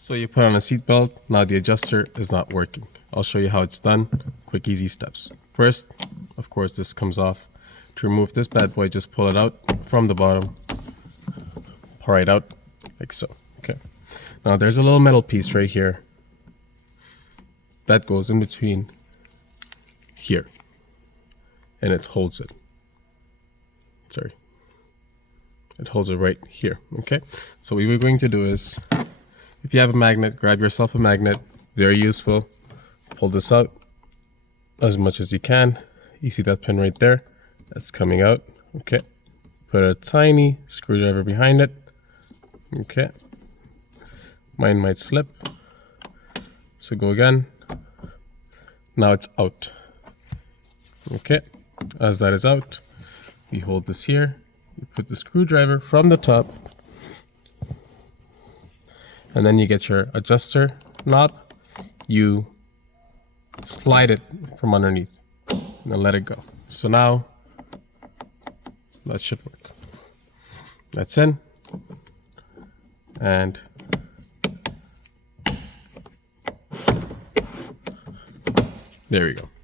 So you put on a seatbelt, now the adjuster is not working. I'll show you how it's done, quick easy steps. First, of course, this comes off. To remove this bad boy, just pull it out from the bottom, pry it out like so, okay. Now there's a little metal piece right here that goes in between here and it holds it. Sorry. It holds it right here, okay? So what we're going to do is, if you have a magnet, grab yourself a magnet, very useful. Pull this out as much as you can. You see that pin right there? That's coming out, okay? Put a tiny screwdriver behind it, okay? Mine might slip, so go again. Now it's out, okay? As that is out, we hold this here. You put the screwdriver from the top, and then you get your adjuster knob. You slide it from underneath and then let it go. So now that should work. That's in, and there we go.